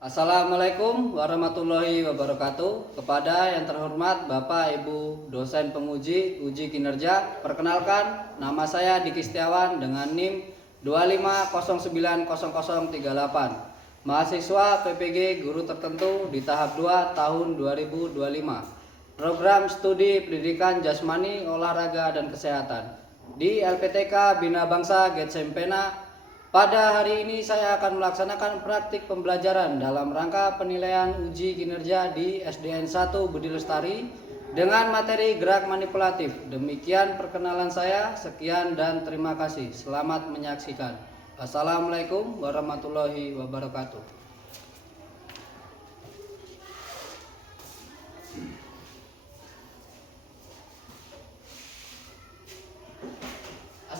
Assalamualaikum warahmatullahi wabarakatuh. Kepada yang terhormat Bapak Ibu dosen penguji uji kinerja, perkenalkan nama saya Diki Setiawan dengan NIM 25090038. Mahasiswa PPG Guru Tertentu di tahap 2 tahun 2025. Program Studi Pendidikan Jasmani, Olahraga dan Kesehatan di LPTK Bina Bangsa Getsempena. Pada hari ini saya akan melaksanakan praktik pembelajaran dalam rangka penilaian uji kinerja di SDN 1 Budi Lestari dengan materi gerak manipulatif. Demikian perkenalan saya, sekian dan terima kasih. Selamat menyaksikan. Assalamualaikum warahmatullahi wabarakatuh.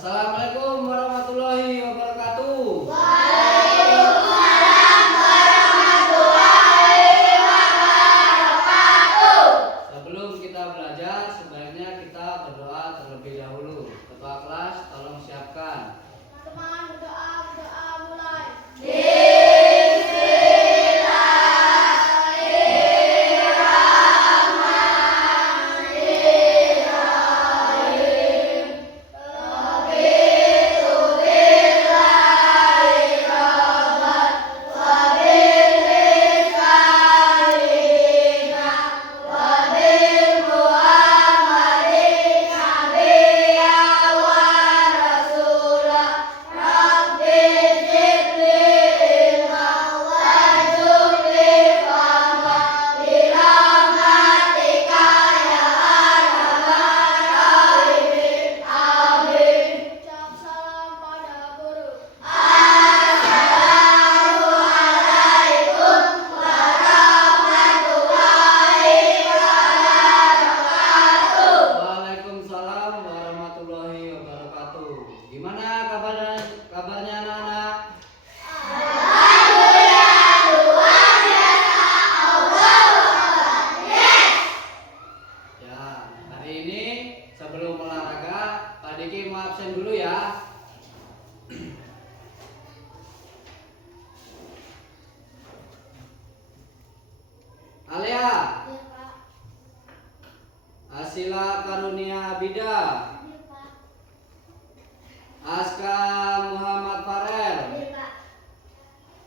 Assalamualaikum warahmatullahi wabarakatuh. Waalaikumsalam warahmatullahi wabarakatuh. Sebelum kita belajar, sebaiknya kita berdoa terlebih dahulu. Ketua kelas, tolong siapkan. Teman berdoa mulai. Ucap salam pada guru. Assalamualaikum warahmatullahi wabarakatuh. Waalaikumsalam warahmatullahi wabarakatuh. Gimana kabarnya anak-anak? Ya, hari ini sebelum olahraga, Pak Diki mau absen dulu ya. Alia, Ya, Pak. Asila Karunia Abida, Ya, Pak. Aska Muhammad Farel, Ya, Pak.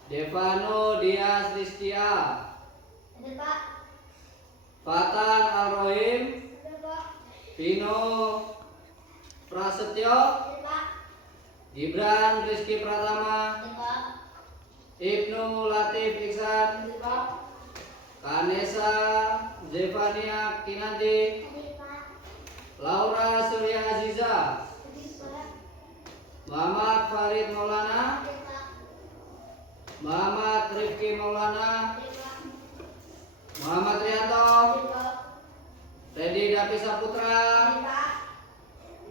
Devano Dias Listia, Ya, Pak. Fatan Al-Rohim, Ya, Pak. Vino Prasetyo, Ya, Pak. Gibran Rizky Pratama, Ya, Pak. Ibnu Latif Iksan, Ya, Pak. Kanesa Zevania Kinanti, Ya, Pak. Laura Surya Aziza, Ya, Pak. Muhammad Farid Maulana, Ya, Pak. Muhammad Rifki Maulana, Ya, Pak. Muhammad Rianto, Ya, Pak. Teddy Dapi Saputra, Ya, Pak.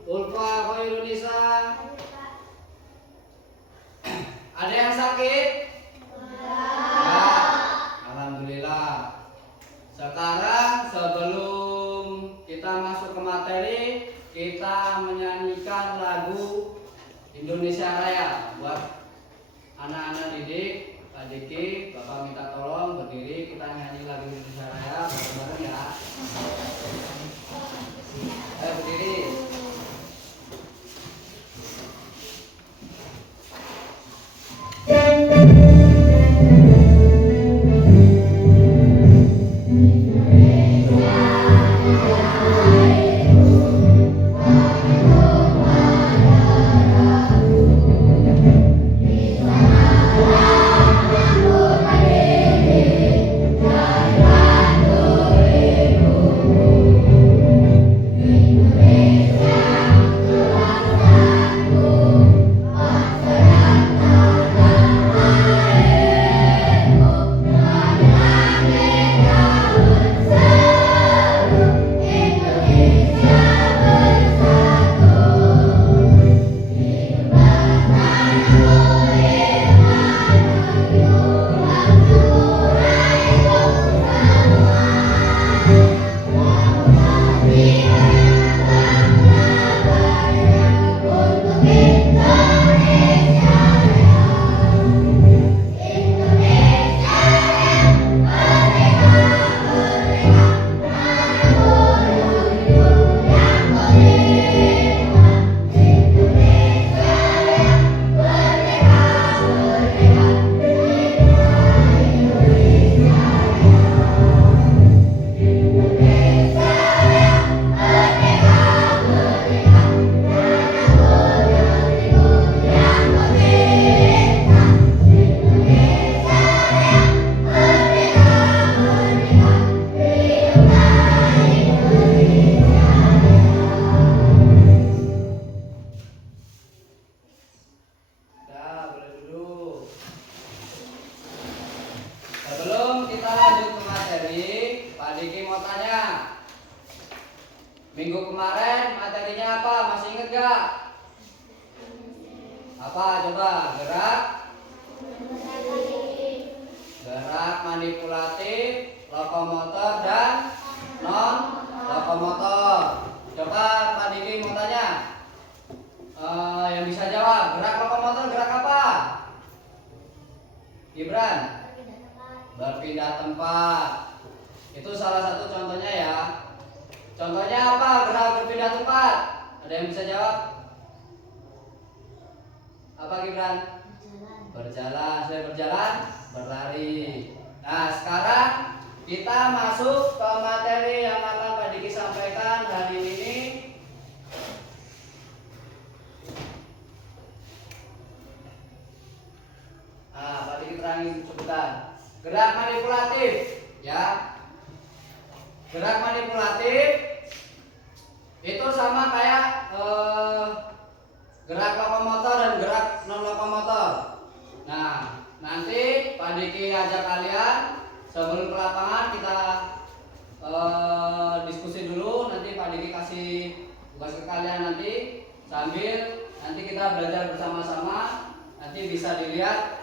Ulfa Khairunisa. Ya, Pak. Ada yang sakit? Ya, alhamdulillah. Sekarang sebelum kita masuk ke materi, kita menyanyikan lagu Indonesia Raya buat anak-anak didik. Pak Diki, Bapak minta tolong berdiri, kita nyanyi lagu Indonesia Raya bareng-bareng ya. Ayo berdiri. Thank you. Sebelum kita lanjut ke materi, Pak Diki mau tanya. Minggu kemarin materinya apa? Masih inget gak? Apa coba? Gerak manipulatif, lokomotor dan non lokomotor. Coba Pak Diki mau tanya. Yang bisa jawab, gerak lokomotor gerak apa? Gibran? Berpindah tempat. Itu salah satu contohnya ya. Contohnya apa gerak berpindah tempat? Ada yang bisa jawab? Apa Gibran? Berjalan. Sudah berjalan? Berlari. Nah sekarang kita masuk ke materi yang akan Pak Diki sampaikan hari ini. Pak Diki terangin sebentar. Gerak manipulatif, ya. Gerak manipulatif itu sama kayak gerak lokomotor dan gerak non lokomotor. Nah, nanti Pak Diki ajak kalian sebelum ke lapangan kita diskusi dulu. Nanti Pak Diki kasih tugas ke kalian nanti sambil nanti kita belajar bersama-sama. Nanti bisa dilihat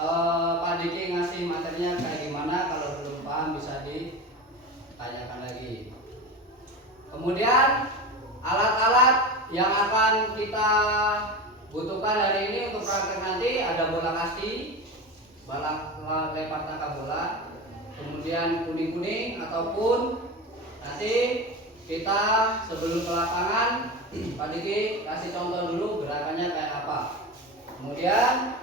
Pak Diki ngasih materinya kayak gimana. Kalau belum paham bisa ditanyakan lagi. Kemudian alat-alat yang akan kita butuhkan hari ini untuk praktek nanti ada bola kasti, bola lempar tangkap bola, kemudian kuning-kuning ataupun nanti kita sebelum ke lapangan Pak Diki kasih contoh dulu gerakannya kayak apa. Kemudian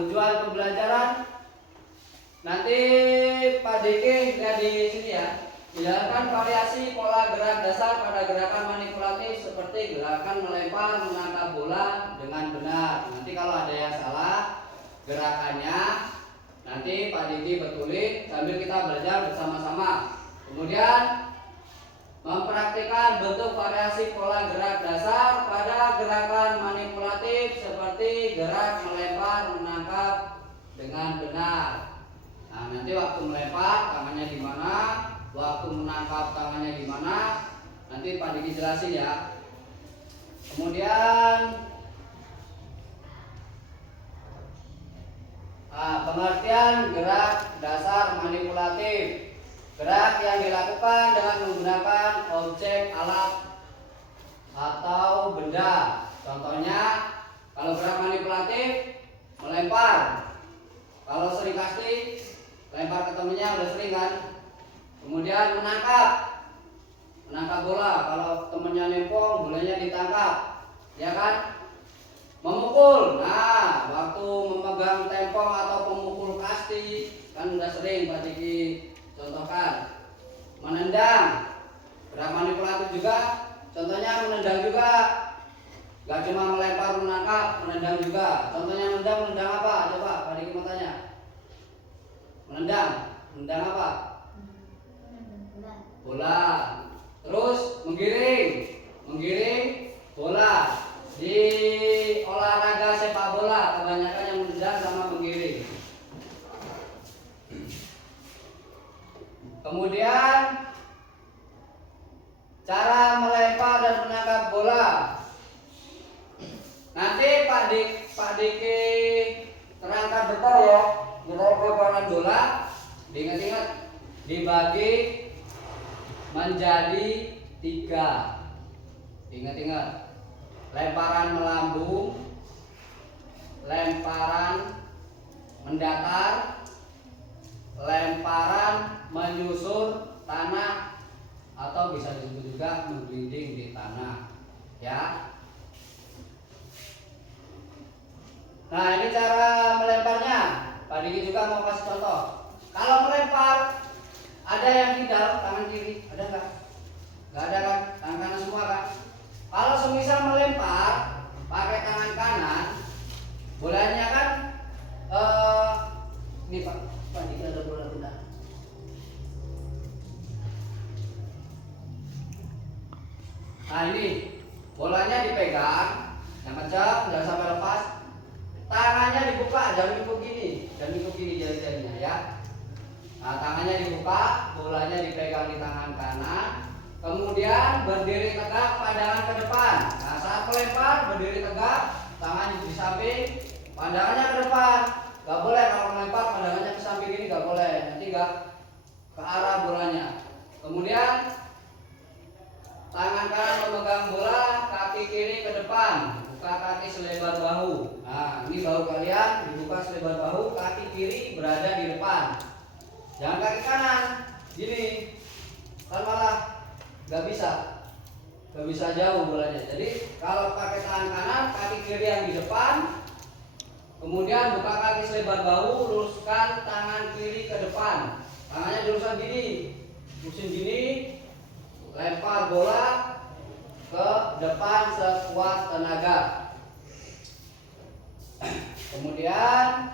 tujuan pembelajaran nanti Pak Diki lihat di sini ya. Menjalankan variasi pola gerak dasar pada gerakan manipulatif seperti gerakan melempar menangkap bola dengan benar. Nanti kalau ada yang salah gerakannya nanti Pak Diki betulin sambil kita belajar bersama-sama. Kemudian mempraktikkan bentuk variasi pola gerak dasar pada gerakan manipulatif seperti gerak melempar menangkap dengan benar. Nah, nanti waktu melempar tangannya di mana, waktu menangkap tangannya di mana, nanti Pak Diki jelasin ya. Kemudian pengertian gerak dasar manipulatif. Gerak yang dilakukan dengan menggunakan objek, alat, atau benda. Contohnya, kalau gerak manipulatif, melempar. Kalau sering kasti, lempar ke temennya udah sering kan. Kemudian menangkap bola. Kalau temennya nempong, bolanya ditangkap, ya kan. Memukul. Nah, waktu memegang tempong atau pemukul kasti, kan udah sering Pak Diki contohkan. Menendang, gerak manipulatif juga. Contohnya menendang juga. Gak cuma melempar menangkap, menendang juga. Contohnya menendang apa? Coba Pak Diki mau tanya. Menendang apa? Bola. Terus menggiring bola. Di olahraga sepak bola kebanyakan yang menendang sama menggiring. Kemudian cara melempar dan menangkap bola. Nanti Pak Diki terangkan betul ya. Lemparan bola diingat-ingat dibagi menjadi 3. Ingat-ingat. Lemparan melambung, lemparan mendatar, lemparan menyusur tanah, atau bisa disebut juga menggelinding di tanah, ya. Nah, ini cara melemparnya. Pak Diki juga mau kasih contoh. Kalau melempar, ada yang kidal tangan kiri, ada nggak? Nggak ada kan? Tangan kanan semua kan? Kalau semisal melempar pakai tangan kanan, bolanya kan ini Pak Diki ada bola rendah. Nah ini bolanya dipegang, yang kencang, jangan sampai lepas. Tangannya dibuka, jangan ikut gini jari-jarinya ya. Nah, tangannya dibuka, bolanya dipegang di tangan kanan. Kemudian berdiri tegak, pandangan ke depan. Nah, saat melempar berdiri tegak, tangan di samping, pandangannya ke depan. Gak boleh kalau melempar pandangannya ke samping ini, gak boleh. Nanti gak ke arah bolanya. Kemudian tangan kanan memegang bola, kaki kiri ke depan, buka kaki selebar bahu. Nah, ini bahu kalian dibuka selebar bahu, kaki kiri berada di depan. Jangan kaki kanan, gini, kan malah gak bisa jauh bolanya. Jadi kalau pakai tangan kanan, kaki kiri yang di depan, kemudian buka kaki selebar bahu, luruskan tangan kiri ke depan. Tangannya diluruskan gini, lurusin gini. Lempar bola ke depan sekuat tenaga. Kemudian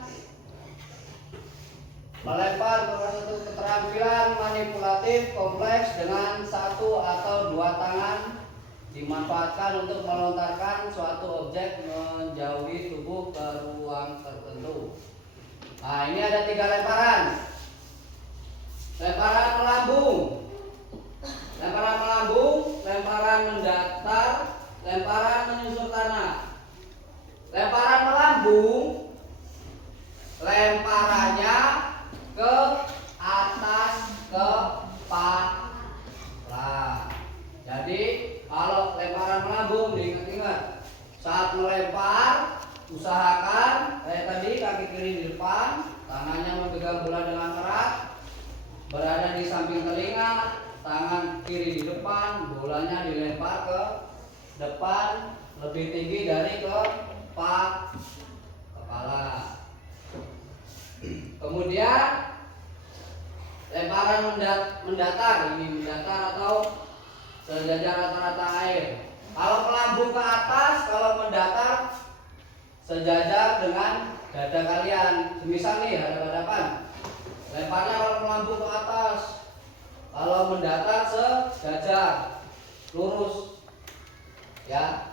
melempar merupakan satu keterampilan manipulatif kompleks dengan satu atau dua tangan dimanfaatkan untuk melontarkan suatu objek menjauhi tubuh ke ruang tertentu. Nah, ini ada 3 lemparan. Lemparan melambung, lemparan melambung, lemparan mendatar, lemparan menyusur tanah. Lemparan melambung, lemparannya ke atas kepala. Jadi kalau lemparan melambung, diingat-ingat, saat melempar usahakan kayak tadi kaki kiri di depan, tangannya memegang bola dengan erat, berada di samping telinga, tangan kiri di depan, bolanya dilempar ke depan lebih tinggi dari kepala. Kemudian lemparan mendatar, ini mendatar atau sejajar rata-rata air. Kalau melambung ke atas, kalau mendatar sejajar dengan dada kalian. Semisal nih hadap-hadapan. Lemparnya kalau melambung ke atas, kalau mendatar sejajar, lurus. Ya.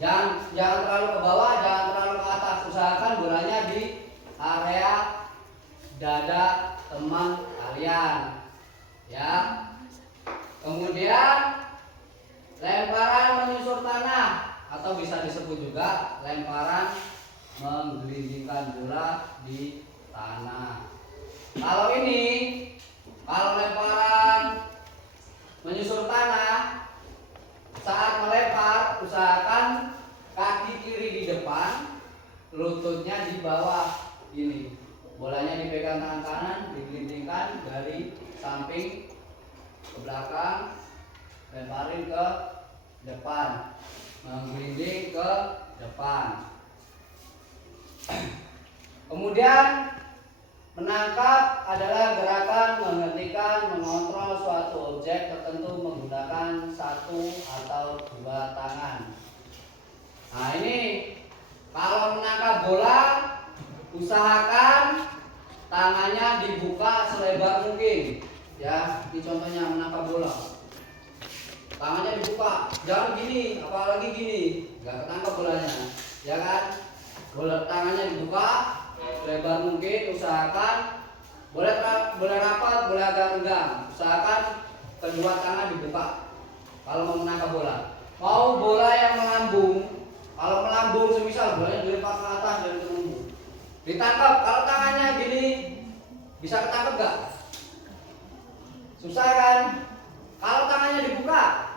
Jangan terlalu ke bawah, jangan terlalu ke atas. Usahakan bolanya di area dada teman kalian. Ya. Kemudian lemparan menyusur tanah atau bisa disebut juga lemparan menggelindingkan bola di tanah. Kalau lemparan menyusur tanah, saat melempar usahakan kaki kiri di depan, lututnya di bawah ini. Bolanya dipegang tangan kanan, digelindingkan dari samping ke belakang, lemparin ke depan, menggelinding ke depan. Kemudian menangkap adalah gerakan menghentikan, mengontrol suatu objek tertentu menggunakan satu atau dua tangan. Nah, ini kalau menangkap bola, usahakan tangannya dibuka selebar mungkin. Ya, ini contohnya menangkap bola. Tangannya dibuka, jangan gini, apalagi gini, nggak ketangkap bolanya, ya kan? Bola tangannya dibuka selebar mungkin, usahakan boleh rapat, boleh agak renggang, usahakan kedua tangan dibuka kalau mau menangkap bola. Mau bola yang melambung, kalau melambung semisal bolanya dilempar ke atas dan melambung, ditangkap. Kalau tangannya gini, bisa ketangkep gak? Susah kan? Kalau tangannya dibuka,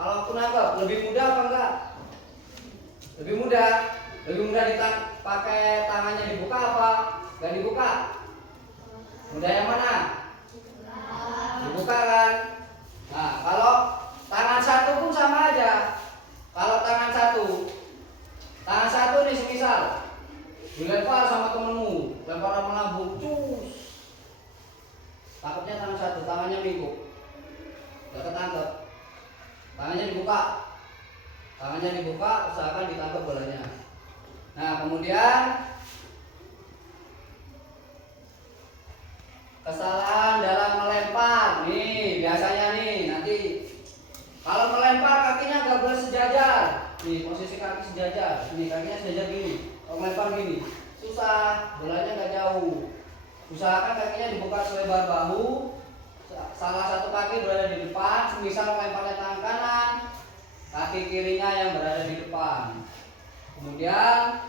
kalau aku nangkep lebih mudah apa enggak? Lebih mudah pakai tangannya dibuka apa? Gak dibuka? Mudah yang mana? Dibuka kan? Nah, kalau tangan satu pun sama aja. Kalau tangan satu nih semisal dilempar sama temenmu, lemparan melambung, cus. Takutnya tangan satu, tangannya minggu, gak ketangkep. Tangannya dibuka, usahakan ditangkap bolanya. Nah, kemudian kesalahan dalam melempar. Nih, biasanya nih nanti kalau melempar kakinya gak boleh sejajar. Nih posisi kaki sejajar, ini kakinya sejajar gini. Kalau melempar gini, susah, bolanya nggak jauh. Usahakan kakinya dibuka selebar bahu. Salah satu kaki berada di depan, semisal melemparnya tangan kanan, kaki kirinya yang berada di depan. Kemudian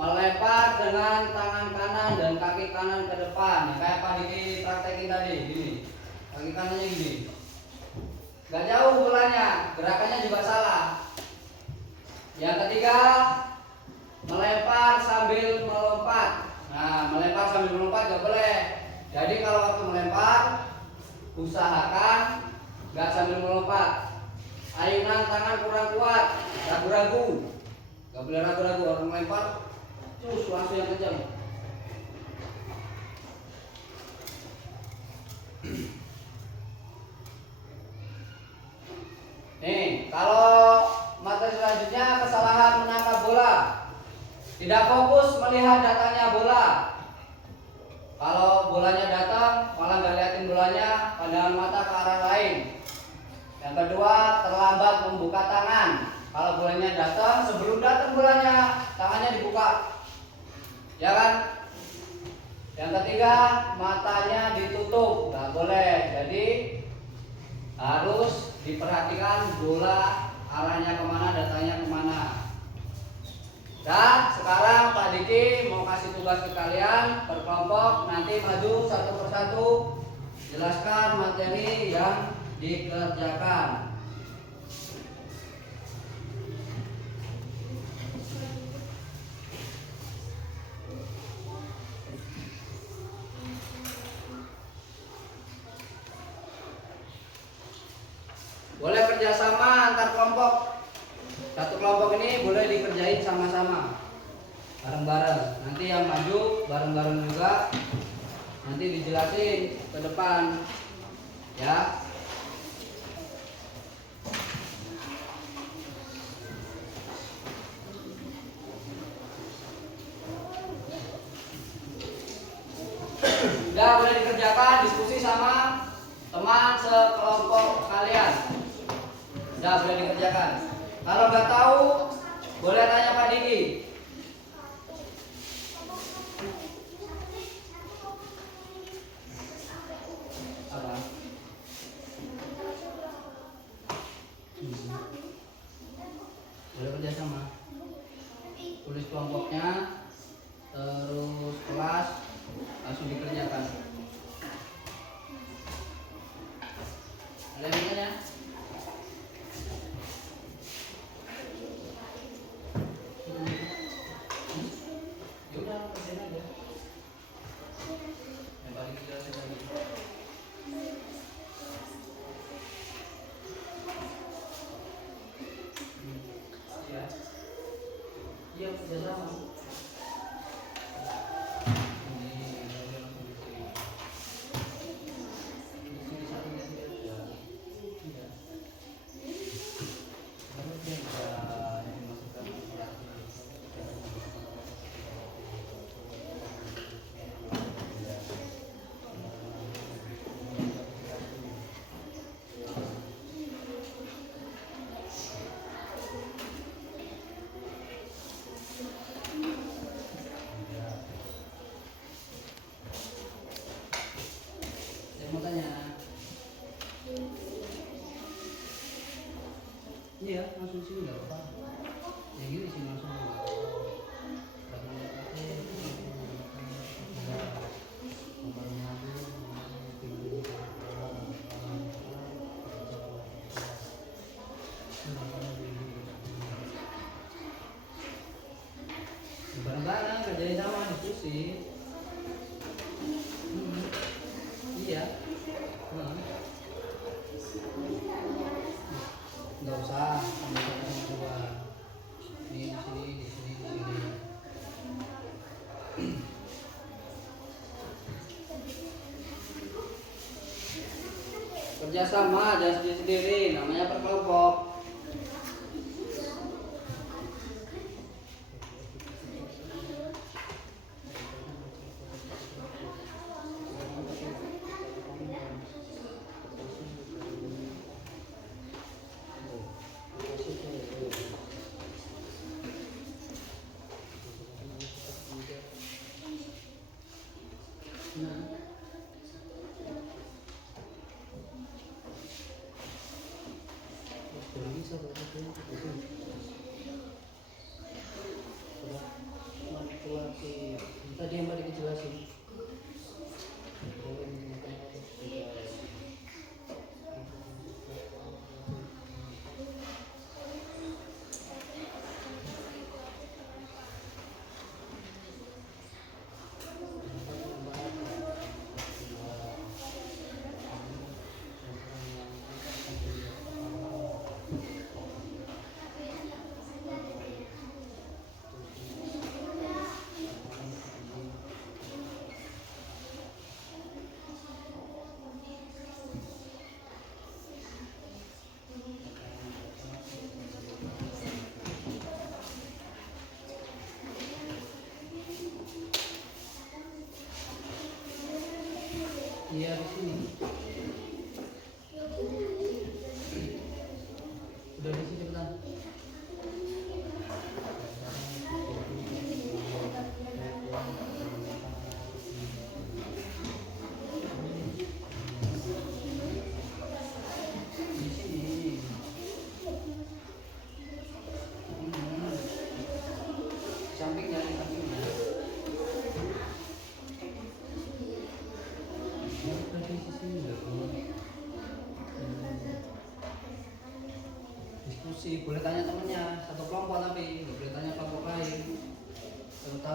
melempar dengan tangan kanan dan kaki kanan ke depan, kayak Pak Diki praktekin tadi, gini. Kaki kanannya gini. Gak jauh bolanya, gerakannya juga salah. Yang ketiga, melempar sambil melompat. Nah, melempar sambil melompat gak boleh. Jadi kalau waktu melempar, usahakan gak sambil melompat. Ayunan tangan kurang kuat, ragu-ragu. Gak boleh ragu-ragu, orang melempar terus langsung yang kencang. Nih, kalau materi selanjutnya kesalahan menangkap bola. Tidak fokus melihat datangnya bola. Kalau bolanya datang, malah nggak liatin bolanya, pandangan mata ke arah lain. Yang kedua, terlambat membuka tangan. Kalau bolanya datang, sebelum datang bolanya, tangannya dibuka. Ya kan? Yang ketiga, matanya ditutup, nggak boleh. Jadi harus diperhatikan bola arahnya kemana, datangnya kemana. Dan sekarang Pak Diki mau kasih tugas ke kalian berkelompok, nanti maju satu persatu jelaskan materi yang dikerjakan. Boleh kerjasama antar kelompok. Satu kelompok ini boleh dikerjain sama-sama, bareng-bareng. Nanti yang maju bareng-bareng juga. Nanti dijelasin ke depan, ya. Udah boleh dikerjakan, diskusi sama teman sekelompok kalian. Udah boleh dikerjakan. Kalau nggak tahu, boleh tanya Pak Diki. Apa? Boleh kerja sama. Tulis kelompoknya, terus kelas, langsung dikerjakan. Ada yang bertanya? Ya udah, kerjain aja. Yang paling dijelasin lagi. Iya. Iya, kerja sama. Mau tanya? Iya, langsung sini nggak apa-apa. Yang ini sini langsung. Bareng-bareng kerjain sama diskusi. Iya. Nggak usah sama dua. Ini di sini, di sini, di sini. Kerjasama, jangan sendiri-sendiri, namanya berkelompok.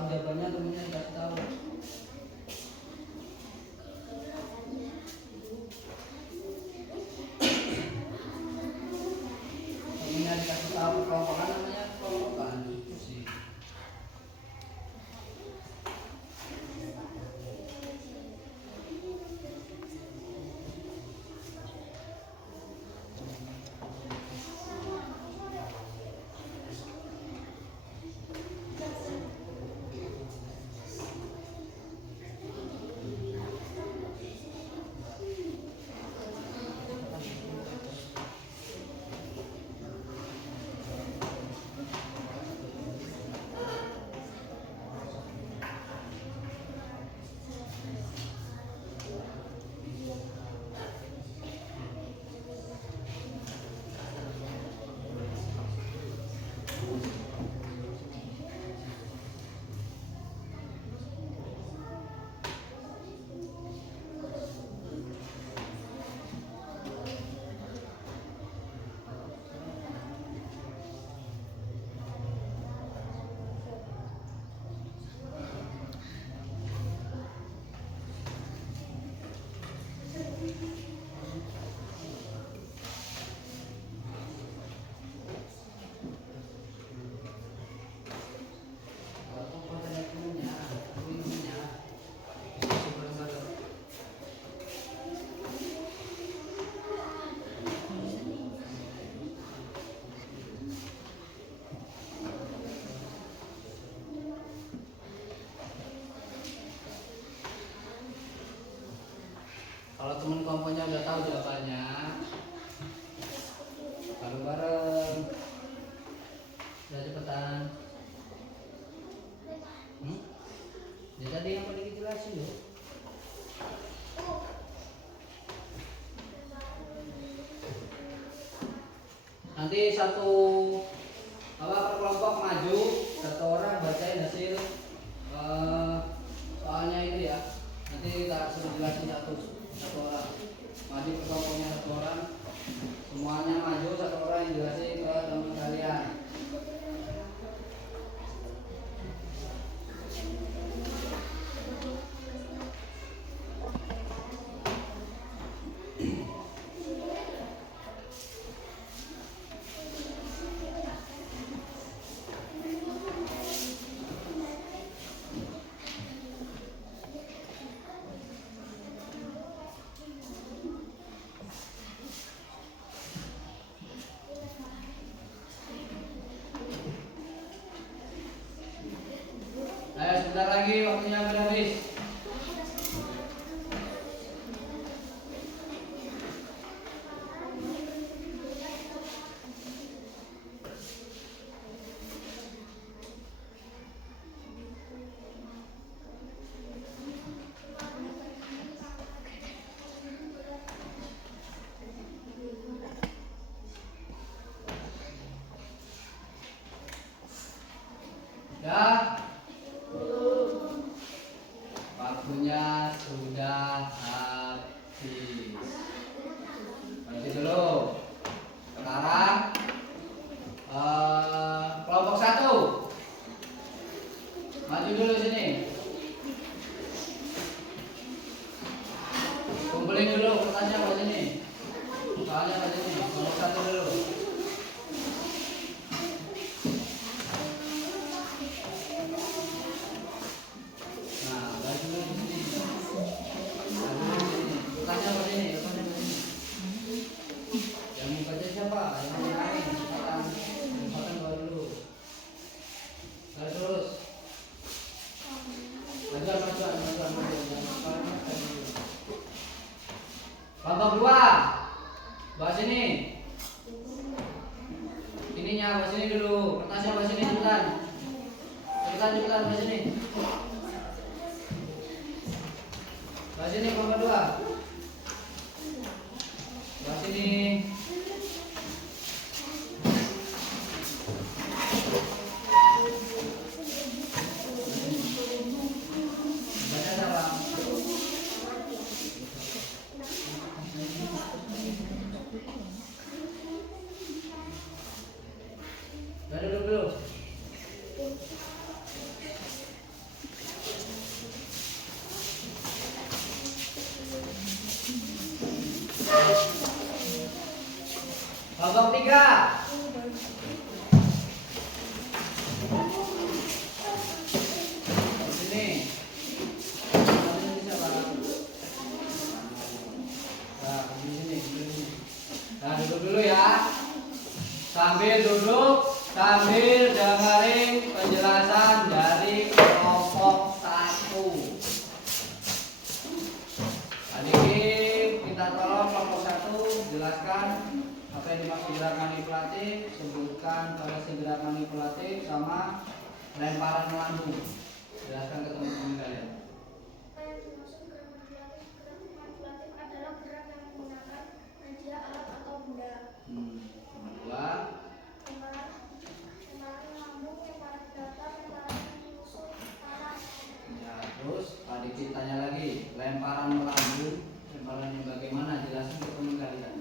tahu jawabannya, temennya dikasih tahu. Temennya dikasih tahu kelompokan, namanya kelompokan itu sih. Kalau temen komponya udah tahu jawabannya, bareng-bareng. Udah cepetan. Ya tadi yang paling dijelasin loh. Nanti satu per kelompok maju, satu orang bacain hasil soalnya itu ya. Nanti kita suruh jelasin satu orang maju ke kelompoknya, satu orang semuanya maju, satu orang yang jelasin ke teman kalian. Ayo sebentar lagi waktunya hampir habis. Ya. Waktunya sudah habis. Berhenti dulu. Sekarang kelompok 1 maju dulu sini. Kumpulin dulu pertanyaan pada sini. Soalnya pada sini. Kelompok 1 dulu. Kelompok 2 bahas sini. Ininya bahas sini dulu. Kertasnya bahas sini cepetan. Cepetan bahas sini. Bahas sini kelompok 2. Bahas sini. Baca siapa? Duduk dulu. sambil dengerin penjelasan dari kelompok 1. Tadi kita tolong kelompok 1 jelaskan apa yang dimaksud gerak manipulatif, sebutkan variasi gerak manipulatif sama lemparan melambung. Jelaskan ke teman-teman kalian. Apa yang dimaksud gerak manipulatif? Gerak manipulatif adalah gerak yang menggunakan media, alat, atau benda. Nomor 2. Lemparan melambung, lemparan datar, lemparan menyusul arah. Ya, terus tadi kita tanya lagi, lemparan melambung, lemparan yang bagaimana? Jelasin ke teman kalian.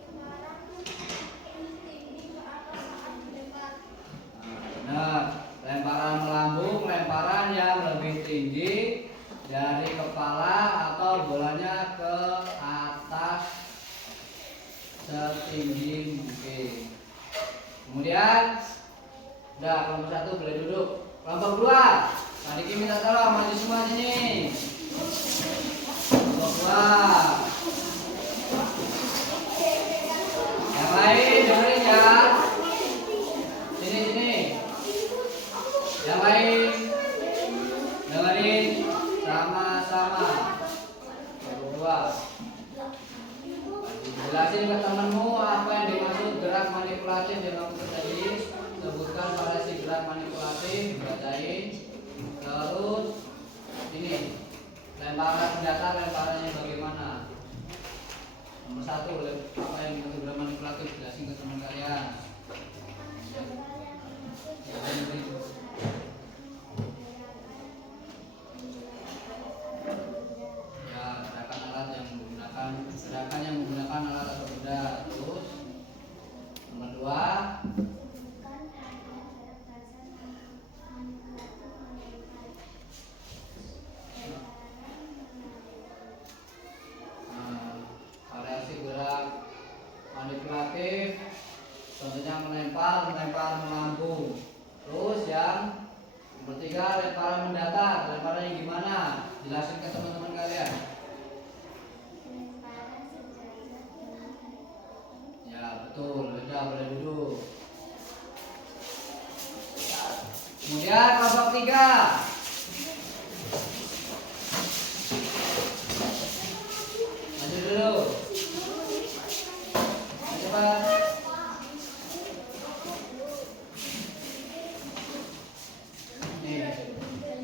Lemparan tinggi ke atas saat dilempar. Benar, lemparan melambung, lemparan yang lebih tinggi dari kepala atau bolanya ke atas setinggi mungkin. Kemudian, udah kelompok 1 boleh duduk. Kelompok 2, tadi Kim minta tolong maju semua sini. Kelompok 2. Yang lain dengerin ya. Sini. Yang lain dengerin sama-sama. Kelompok 2. Jelasin ke temenmu apa yang dimaksud gerak manipulatif yang kamu tadi. Sebutkan variasi gerak manipulatif, bacain. Terus ini lemparan datar, lemparannya bagaimana? Nomor 1, apa yang dimaksud gerak manipulatif? Jelasin ke teman kalian. Ya, gerakan alat yang menggunakan alat atau benda. Terus nomor 2, variasi gerak manipulatif, contohnya melempar melambung. Terus yang nomor 3, lemparan mendatar. Lemparannya gimana? Jelasin ke teman-teman kalian. Ya betul, udah boleh duduk. Kemudian kelompok 3. Maju dulu. Cepat. Nih,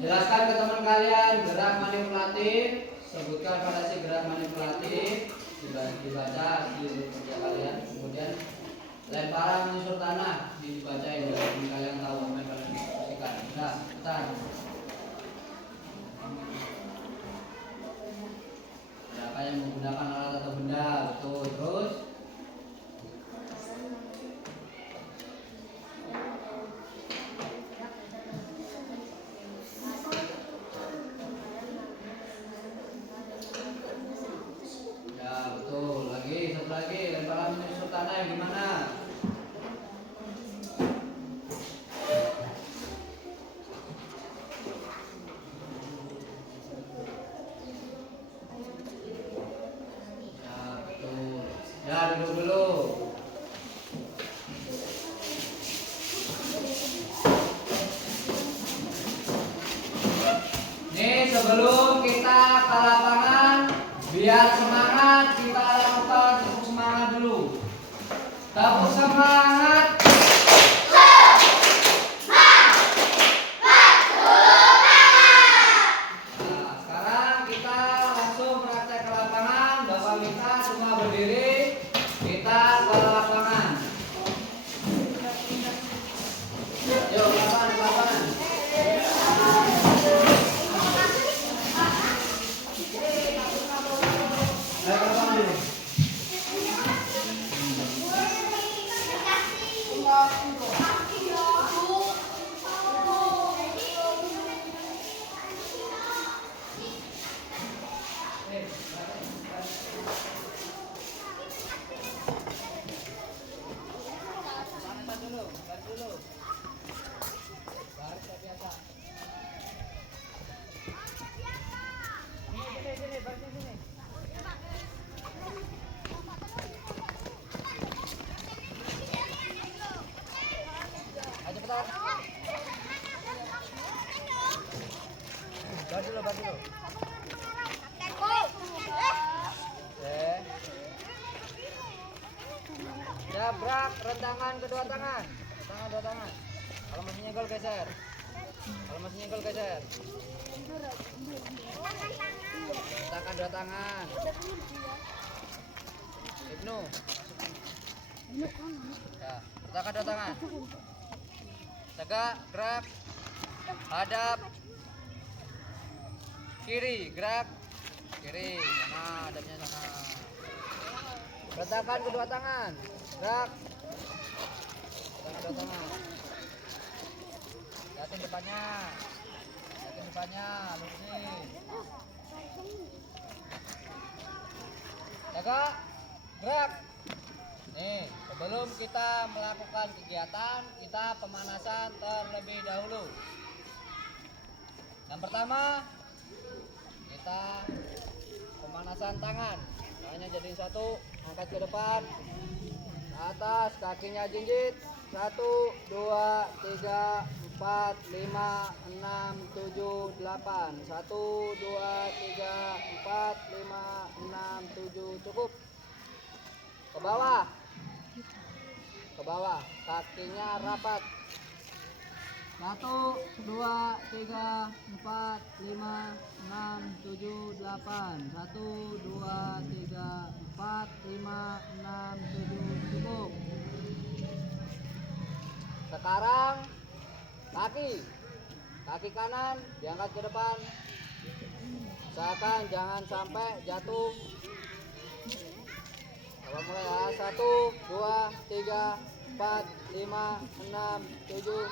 jelaskan ke teman kalian gerak manipulatif. Sebutkan variasi gerak manipulatif. Dibaca di kerja kalian. Kemudian lemparan menyusur tanah dibacain biar teman kalian tahu apa yang kalian diskusikan. Nah, cepetan. Apa yang menggunakan alat atau benda, betul. Terus ya betul. Satu lagi lemparan menyusur tanah yang gimana? Ya, duduk dulu. Nih, sebelum kita ke lapangan, biar semangat, kita lakukan tepuk semangat dulu. Tepuk semangat. Nah, sekarang kita langsung praktek ke lapangan. Bapak minta semua berdiri. Kita ke lapangan. Yuk, lapangan. lebar dulu. Oke. Jabrak rentangan kedua tangan. Tangan dua tangan. Kalau masih nyenggol geser. Kalau masih nyenggol geser. Rentangkan dua tangan. Ibnu. Ya, rentangkan dua tangan. Tegak, gerak. Hadap. Kiri, gerak. Kiri, sana, hadapnya sana. Rentangkan kedua tangan. Gerak. Rentangkan kedua tangan. Lihatin depannya. Lihatin depannya, lurusin. Tegak, gerak. Nih, sebelum kita melakukan kegiatan, kita pemanasan terlebih dahulu. Yang pertama, kita pemanasan tangan. Tangannya jadiin satu, angkat ke depan, ke atas, kakinya jinjit. 1, 2, 3, 4, 5, 6, 7, 8. 1, 2, 3, 4, 5, 6, 7. Cukup. Ke bawah. Ke bawah. Kakinya rapat. 1, 2, 3, 4, 5, 6, 7, 8. 1, 2, 3, 4, 5, 6, 7. Cukup. Sekarang kaki kanan diangkat ke depan. Usahakan jangan sampai jatuh. Coba mulai ya. 1, 2, 3, 4, 5, 6, 7,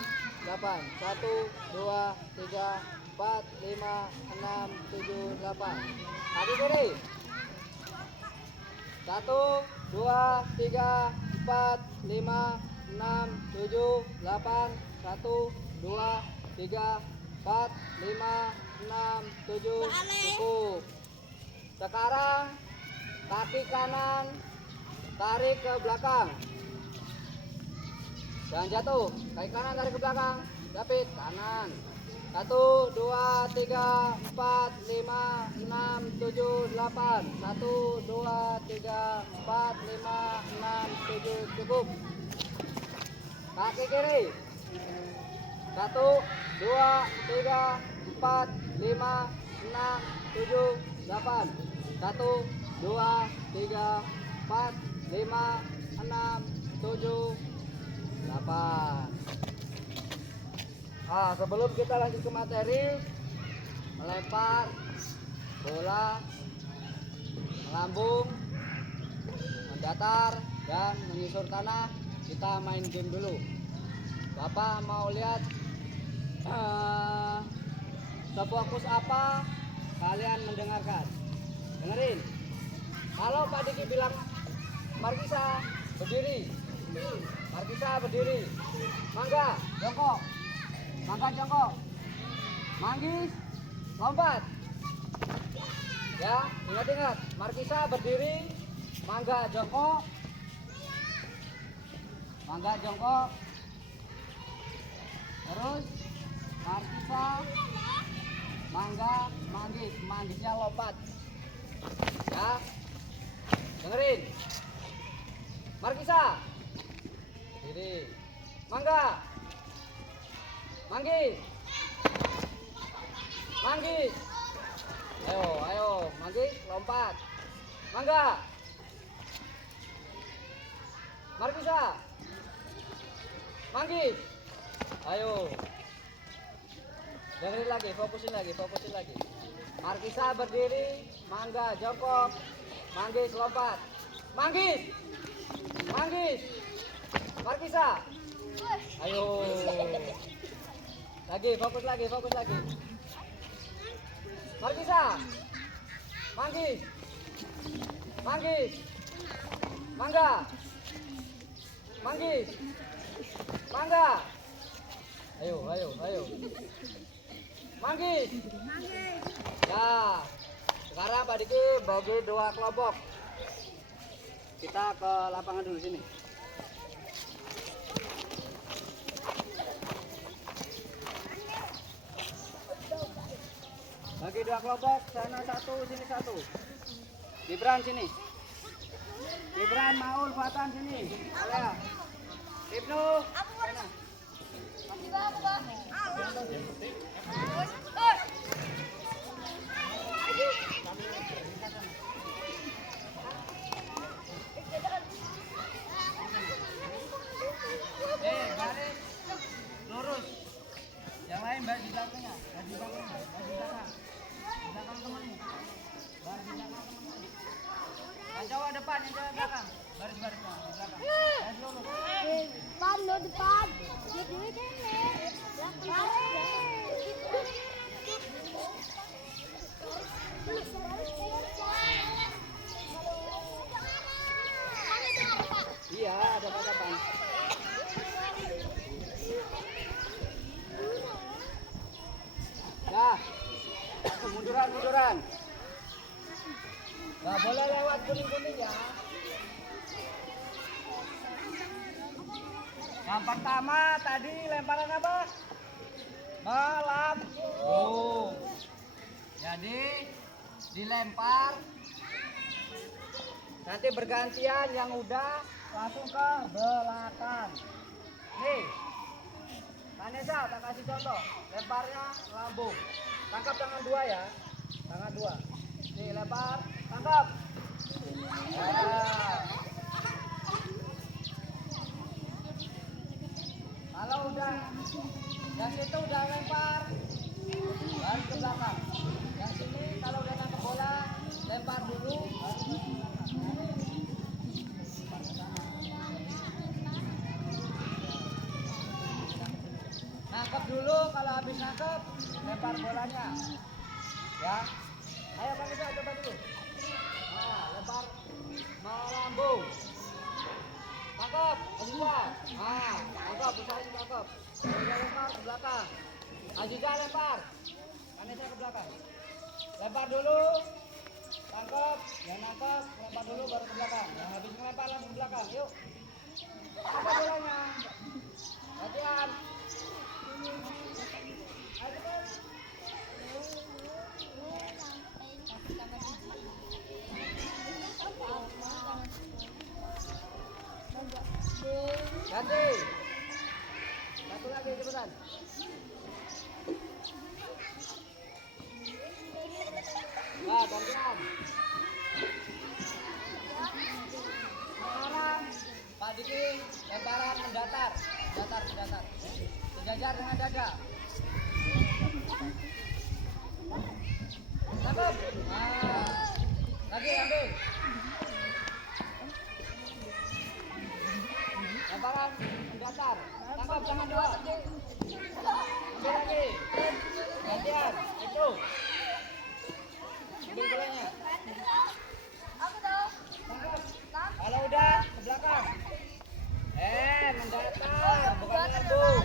8. 1, 2, 3, 4, 5, 6, 7, 8. Kaki kiri. 1, 2, 3, 4, 5, 6, 7, 8. 1, 2, 3, 4, 5, 6, 7. Cukup. Sekarang kaki kanan tarik ke belakang. Jangan jatuh. Kaki kanan tarik ke belakang. Dapit kanan. 1, 2, 3, 4, 5, 6, 7, 8. 1, 2, 3, 4, 5, 6, 7. Cukup. Kaki kiri. 1, 2, 3, 4, 5, 6, 7, 8. 1, 2, 3, 4, 5, 6, 7, 8. Sebelum kita lanjut ke materi, melempar bola, melambung, mendatar, dan menyusur tanah, kita main game dulu. Bapak mau lihat sefokus apa, kalian mendengarkan. Dengerin. Kalau Pak Diki bilang Markisa berdiri, Markisa berdiri. Mangga jongkok, mangga jongkok. Manggis lompat. Ya, ingat-ingat. Markisa berdiri, mangga jongkok, mangga jongkok. Terus Markisa mangga, manggis, manggisnya lompat. Ya, dengerin. Markisa berdiri, mangga, manggis, manggis. Ayo, manggis, lompat, mangga. Markisa, manggis. Ayo. Dengerin lagi, fokusin lagi. Markisa berdiri, mangga jongkok, manggis lompat. Manggis. Manggis. Markisa. Ayo. Lagi, fokus lagi. Markisa. Manggis. Manggis. Mangga. Manggis. Mangga. Ayo. Manggis. Ya. Sekarang Pak Diki bagi 2 kelompok. Kita ke lapangan dulu sini. Bagi 2 dua kelompok, sana satu, sini satu. Gibran sini. Gibran, Maul, Fatan sini. Alia. Ibnu. Sana. Baris lurus. Yang lain di belakangnya, di belakang, di belakang. Di belakang temanmu. Baris di belakang temanmu. Yang Jawa depan, yang Jawa belakang. Baris-barisnya di belakang. Baris lurus. Depan lo depan. Jadi Iya, ada papan. Ya, munduran. Nggak boleh lewat kuning-kuning ya. Yang pertama tadi lemparan apa? Melambung. Jadi dilempar. Nanti bergantian yang udah langsung ke belakang. Nih, Vanessa, tak kasih contoh. Lemparnya lambung. Tangkap tangan dua ya. Tangan dua. Nih, lempar. Tangkap. Nah. Kalau udah yang situ udah lempar, baru ke belakang. Yang sini kalau udah nangkep bola, lempar dulu, baru ke belakang. Nangkep dulu, kalau habis nangkep, lempar bolanya. Ya, ayo Vanessa coba dulu. Nah, lempar melambung. Tangkap, Aziza. Nah, tangkap, usahain tangkap. Aziza lempar ke belakang. Aziza lempar. Vanessa ke belakang. Lempar dulu. Tangkap, yang nangkap, lempar dulu baru ke belakang. Yang habis ngelempar langsung ke belakang. Yuk. Apa bolanya? Latihan. Ganti. Satu lagi cepetan. Nah, gantian. Sekarang Pak Diki lemparan mendatar. Mendatar. Sejajar dengan dada. Tangkap. Nah. Lagi ambil. Lemparan mendatar. Tangkap jangan dua. Ambil lagi. Gantian. Itu. Ambil bolanya. Tangkap. Kalau udah ke belakang. Mendatar, bukan melambung.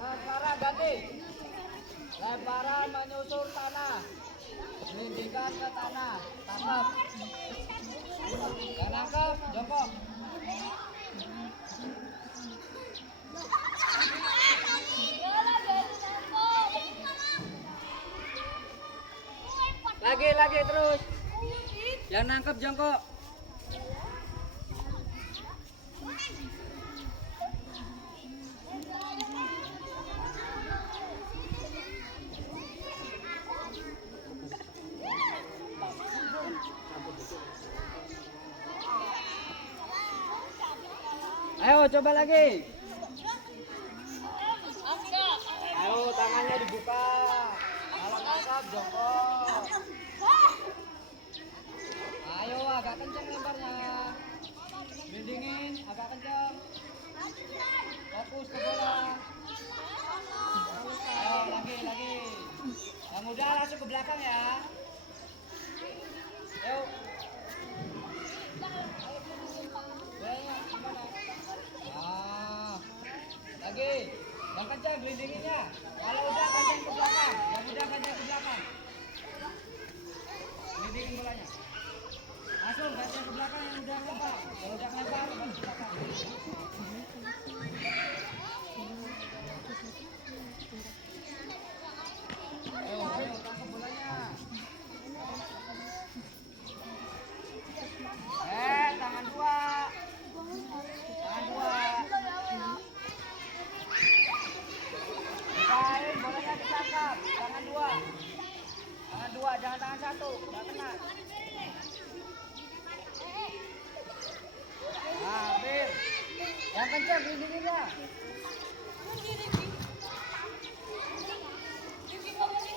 Nah, sekarang ganti. Lemparan menyusur tanah. Melindingkan ke tanah. Tangkap. Dan nangkep, jongkok. Lagi terus. Yang nangkep jongkok. Ayo coba lagi. Ayo tangannya dibuka. Kalau nangkap jongkok. Ayo agak kencang lemparnya. Bindingin agak kencang. Fokus ke bola. Ayo lagi. Yang muda langsung ke belakang ya. Yuk. Lagi. Yang kencang gelindinginnya. Kalau udah kencang ke belakang. Gelindingin bolanya. Langsung kencang ke belakang yang udah lempar. Kalau udah lempar baru ke belakang. jangan tangan satu, nggak kena. Nah, hampir. Yang kencang gelindinginnya.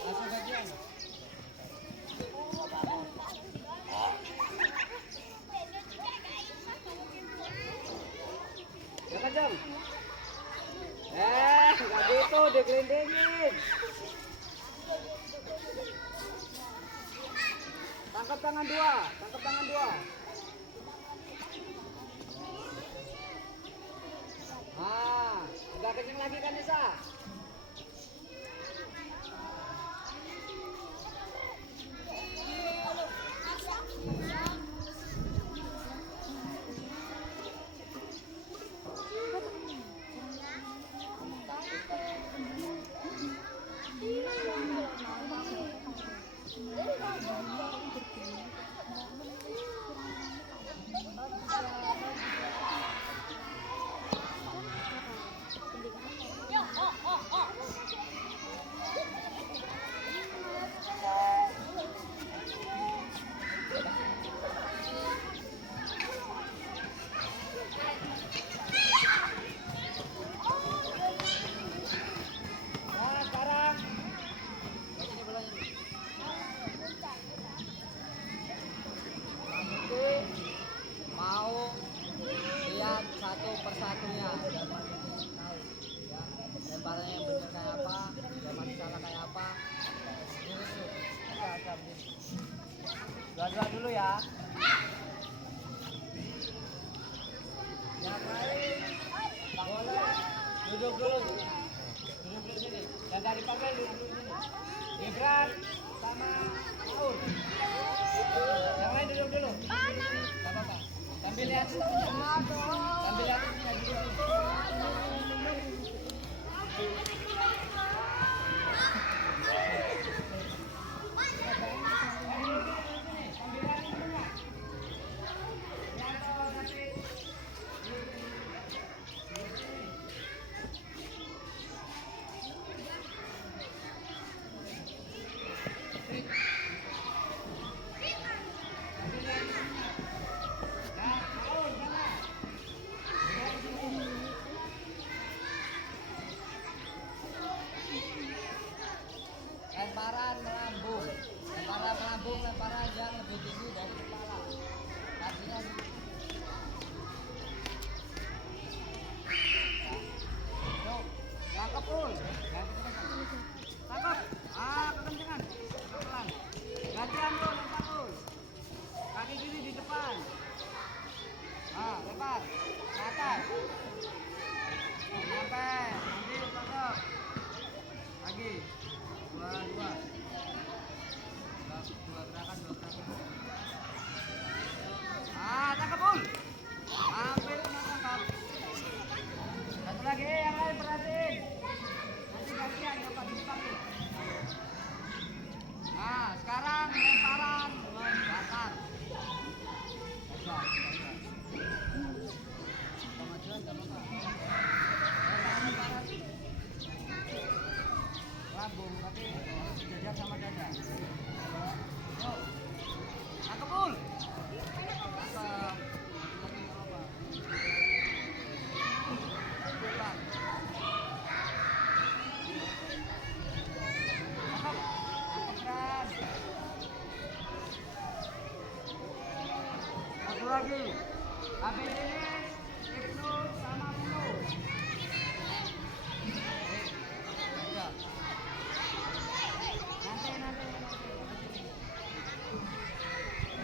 Masuk bagian. Yang kencang. Nggak gitu, digelindingin. Tangkap tangan dua, tangkap tangan dua. Agak kenceng lagi kan Nisa? Mau lihat satu persatunya biar masing-masing tahu ya lemparannya yang benar kayak apa, yang masih salah kayak apa. Dua-dua dulu ya. Yang lain boleh duduk dulu sini. Dan dari dipanggil duduk dulu sini. Gibran sama Aur. Yang lain duduk dulu. Gak apa-apa. Sambil lihat situnya. Sambil lihat situnya dulu. Lemparan yang lebih tinggi dari kepala. Kakinya yuk, tangkap pul. Tangkap. Kekencengan. Pelan. Gantian tuh, lempar pul. Kaki kiri di depan. Lempar. Ke atas. Nyampe. Ambil, tangkap. Lagi. Dua. Dua gerakan. Tangkap pul. Hampir kena tangkap. Satu lagi, yang lain perhatiin. Nanti gantian dapat dipanggil. Sekarang lemparan bakar. Kemajuan gak apa-apa. Lemparan lambung, tapi harus sejajar sama dada. Yuk, tangkap pul. Tangkap. Satu lagi. Habis ini Ibnu sama Minu. Nanti.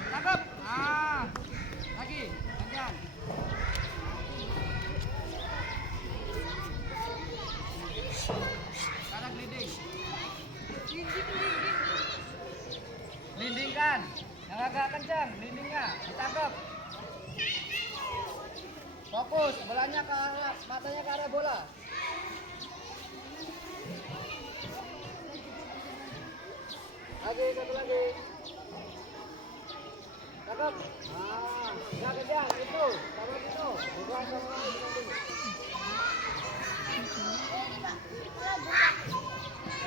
Tangkap. Lagi. Gantian. Sekarang gliding. Glidingkan. Yang agak kencang, glidingnya. Ditangkap. Fokus, bolanya ke arah, matanya ke arah bola. Lagi, satu lagi. Tangkap. Ya kejar, itu. Sama itu. Bukan sama lagi.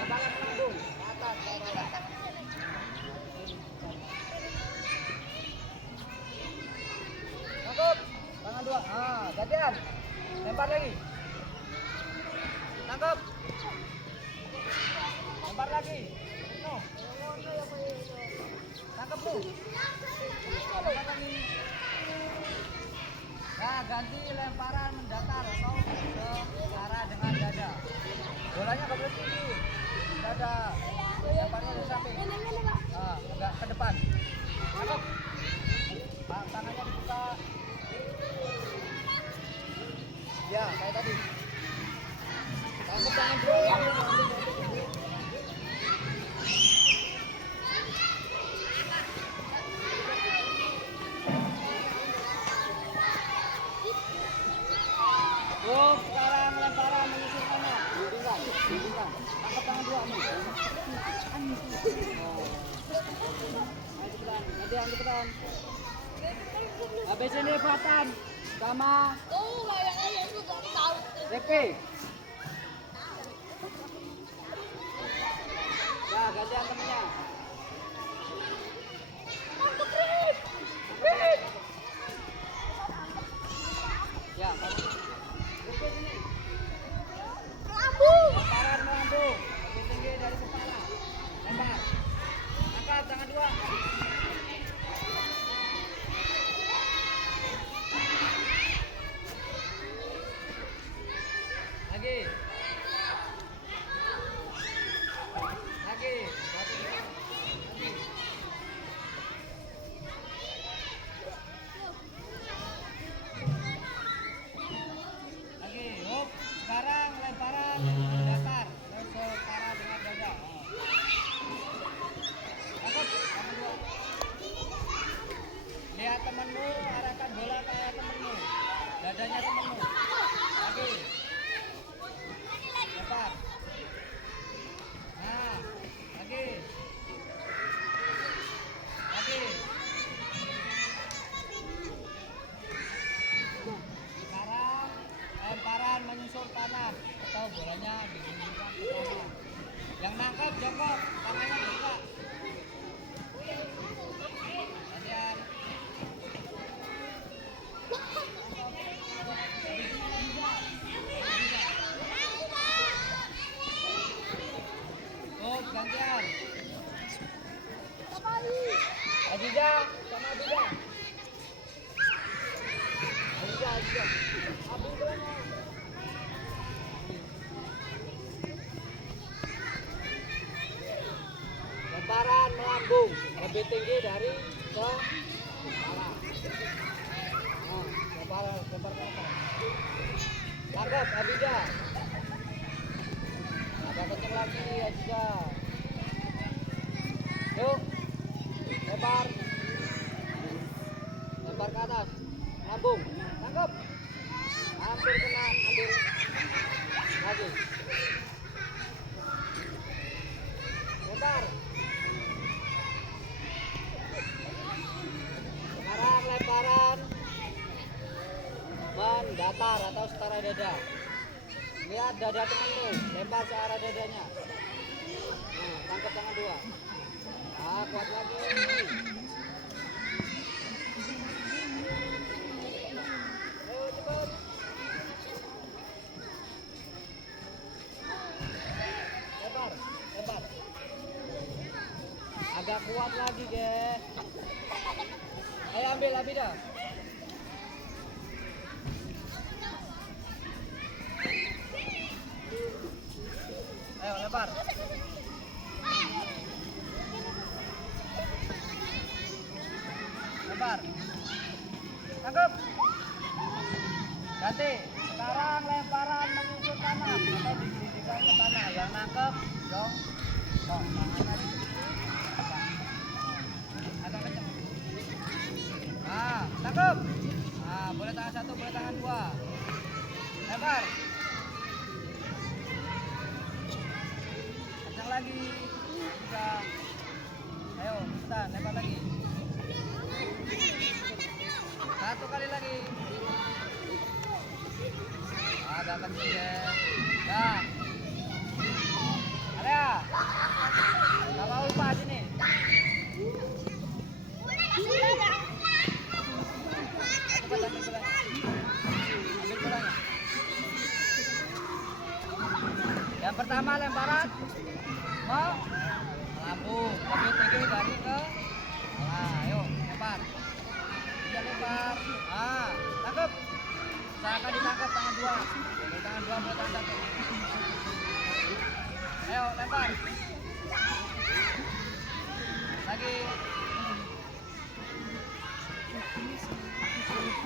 Lemparan lambung. Ke atas, ke bawah. Lempar lagi. Tangkap. Lempar lagi. No. Tangkap lu. Lempar lagi. Nah, ganti lemparan mendatar atau searah dengan dada. Bolanya nggak boleh tinggi. Dada. Lemparnya dari samping. Agak ke depan. Tangkap. Tangannya dibuka. Ya, kayak tadi. Tangkap tangan dulu. Sekarang lemparan menyusur kanan. Bimbingkan. Tangkap tangan dua nih. Ayo cepetan. ABC ini Fatan sama Repi. Ya, gantian temennya. Ya, Repi sini. Lemparan melambung, lebih tinggi dari kepala. Lempar. Angkat tangan dua. Lagi. Hop. Sekarang lemparan datar setara dengan dada. Angkat tangan dua. Lihat temenmu, arahkan bola ke arah temenmu. Dadanya temenmu. Lagi. Lempar. Nah, lagi. Sekarang lemparan menyusul tanah atau bolanya digulingkan ke tanah. Yang nangkap jongkok, tangannya buka. Kemudian gantian. Adija sama Adija. Ambil bolanya. Lemparan melambung lebih tinggi dari kepala. Lempar ke atas. Tangkap Adija. Agak kencang lagi Adija. Yuk, lempar ke atas, lambung, tangkap, hampir kena, ambil lagi, lempar. Sekarang lemparan mendatar atau setara dada. Lihat dada temanmu, lempar ke arah dadanya. Nah, tangkap tangan dua. Kuat lagi. Ayo cepat. Lebar. Agak kuat lagi, guys. Ayo ambil Abida. Ayo lebar. Tangkap. Ganti. Sekarang lemparan menyusut tanah atau digeridikan ke tanah. Yang nangkep dong. Tangannya agak kencang. Tangkap. Boleh tangan satu, boleh tangan dua. Lempar. Kencang lagi. Bisa. Ayo, cepetan, lempar lagi. Satu kali lagi. Agak kecil ya. Dah. Alia. Gak mau lupa sini. Ambil bola. pertama lemparan melambung, kemudian tinggi dari ke bawah. Ayo lempar. Dia lempar. Tangkap. Usahakan ditangkap tangan dua. Tangan dua buat tangkap. Ayo lempar.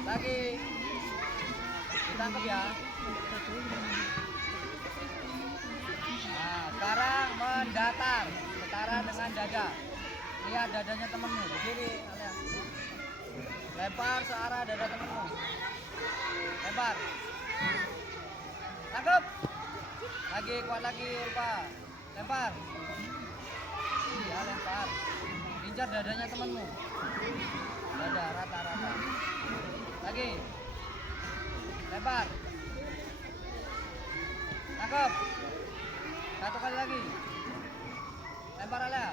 Lagi. Ditangkap ya. Sekarang mendatar setara dengan dada. Lihat dadanya temenmu berdiri. Lempar searah dada temenmu. Lempar. Tangkap. Lagi kuat lagi Ulfa. Lempar. Ya lempar. Incar dadanya temenmu. Dada rata-rata. Lagi. Lempar. Tangkap. Satu kali lagi. Lempar aja.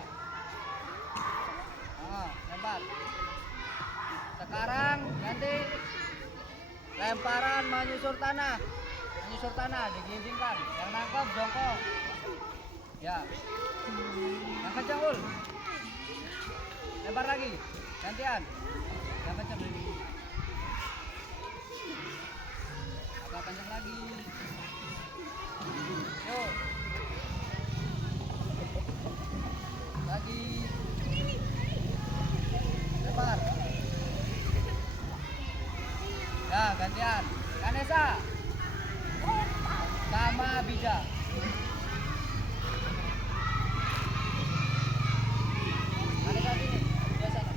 Lempar. Sekarang ganti lemparan menyusur tanah. Menyusur tanah digiringkan. Yang nangkep jongkok. Ya. Yang kencang Ul. Lempar lagi. Gantian. Yang kencang lagi. Agak kencang lagi. Yuk. Lagi. Lempar. Ya, gantian. Kanesa. Sama Bida. Kanesa sini. Bida sana.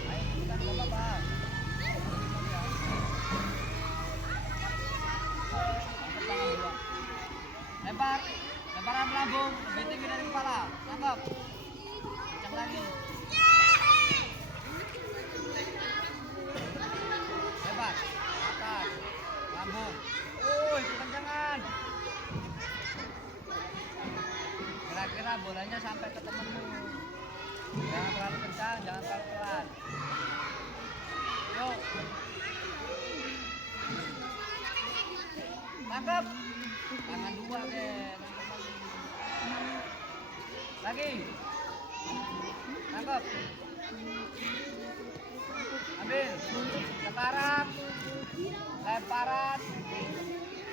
Ayo, kita enggak apa-apa. Lempar. Lemparan melambung lebih tinggi dari kepala. Tangkap. Kencang lagi. Lempar. Atas. Lambung. Itu kencangan. Kira-kira bolanya sampai ke temenmu. Jangan terlalu kencang, jangan terlalu pelan. Yuk. Tangkap. Tangan dua deh. Lagi. Tangkap. Ambil. Sekarang lemparan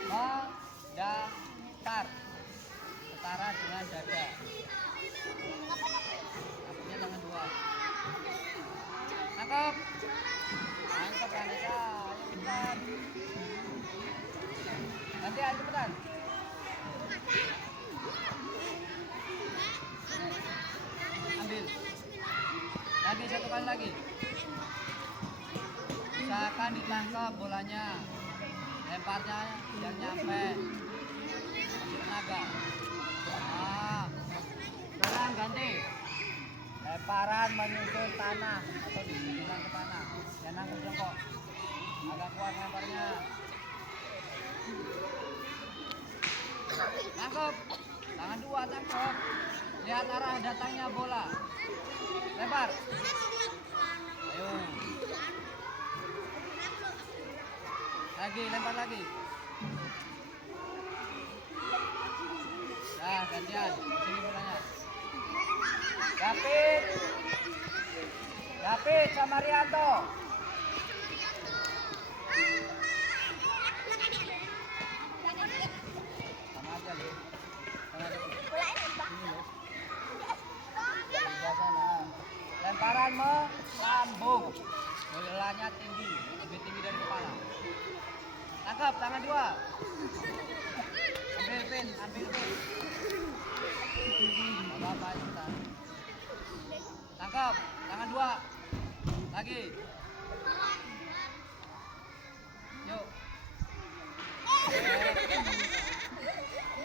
mendatar setara dengan dada. Kakinya tangan dua. Tangkap. Tangkap Kanesa. Ayo cepetan. Gantian cepetan. Ambil. Lagi satu kali lagi. Usahakan ditangkap bolanya. Lemparnya jangan nyampe. Ambil tenaga. Sekarang ganti. Lemparan menyusur tanah atau dibilang ke tanah. Jangan nangkep jongkok. Agak kuat lemparnya. Tangkap. Tangan dua tangkap. Lihat arah datangnya bola. Lempar. Ayo. Lagi, lempar lagi. Nah, gantian. Sini bolanya. David sama Rianto. Sama aja loh. Sana. Lemparan melambung. Bolanya tinggi, lebih tinggi dari kepala. Tangkap tangan dua. Ambil pin. Apa kita? Tangkap tangan dua. Lagi. Yuk.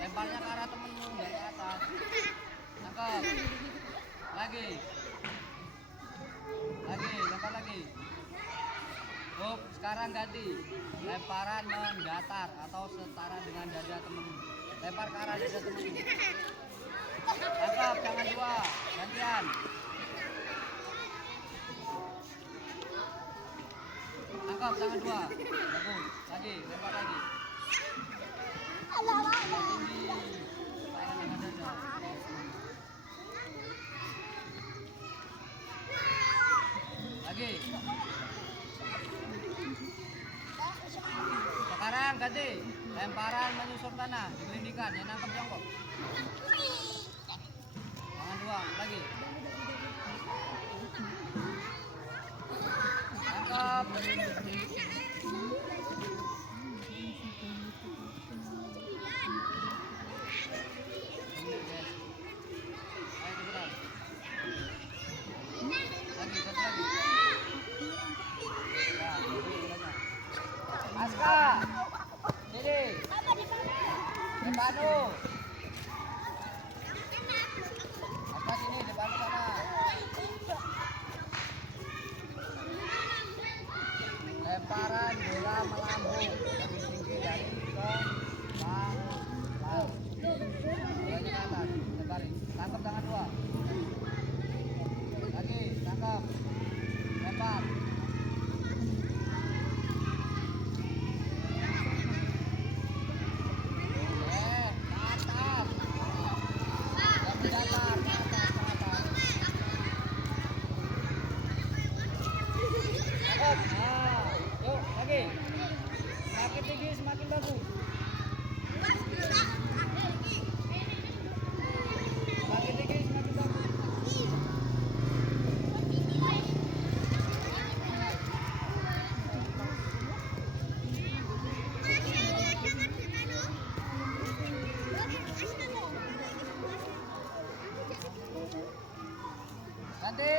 Lemparnya ke arah temenmu, nggak ke atas. Tangkap. Lagi, lempar lagi. Sekarang ganti. Lemparan mendatar atau setara dengan dada temenmu. Lempar ke arah dada temenmu. Tangkap, tangan dua. Gantian. Tangkap, tangan dua. Bagus. Lagi, lempar lagi. Lagi. Sekarang ganti. Lemparan menyusur tanah, digelindingkan, yang nangkep jongkok. Tangan dua, lagi. Tangkap. Lagi, satu lagi. Aska, sini. Depanu. Aska sini, depanu sana. Lemparan bola melambung lebih tinggi dari kepala. Bolanya ke atas, lemparin. Tangkap tangan dua. Lagi, tangkap. Lempar. Semakin tinggi semakin bagus. Semakin tinggi semakin bagus. Ganti.